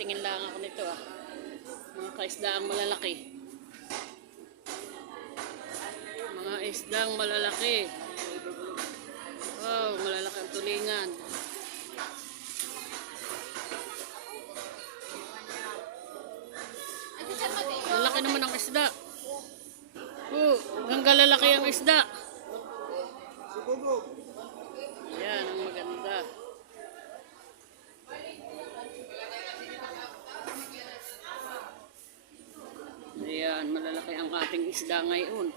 Titingin lang ako nito Mga kaisdaang malalaki. Mga isdang malalaki. Wow, malalaki ang tulingan. Lalaki naman ang isda. Hanggang lalaki ang isda. Yan ang maganda. Ayan, malalaki ang ating isda ngayon.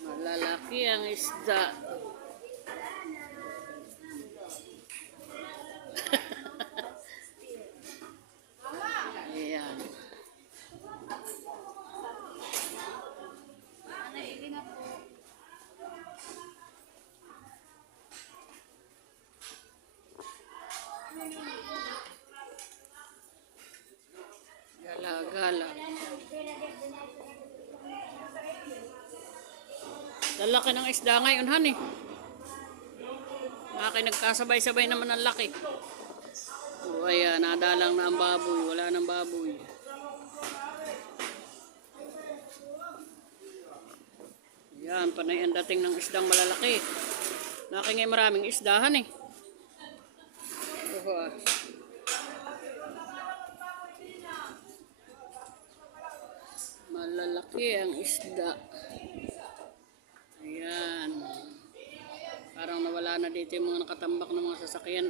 Malalaki ang isda. Ayan. Gala-gala. Lalaki ng isda ngayon, honey. Nagkasabay-sabay naman ang laki. Ayan, nadalang na ang baboy. Wala nang baboy. Ayan, panay ang dating ng isdang malalaki. Laki ngayon maraming isdahan Malalaki ang isda. Ayan. Parang nawala na dito yung mga nakatambak ng mga sasakyan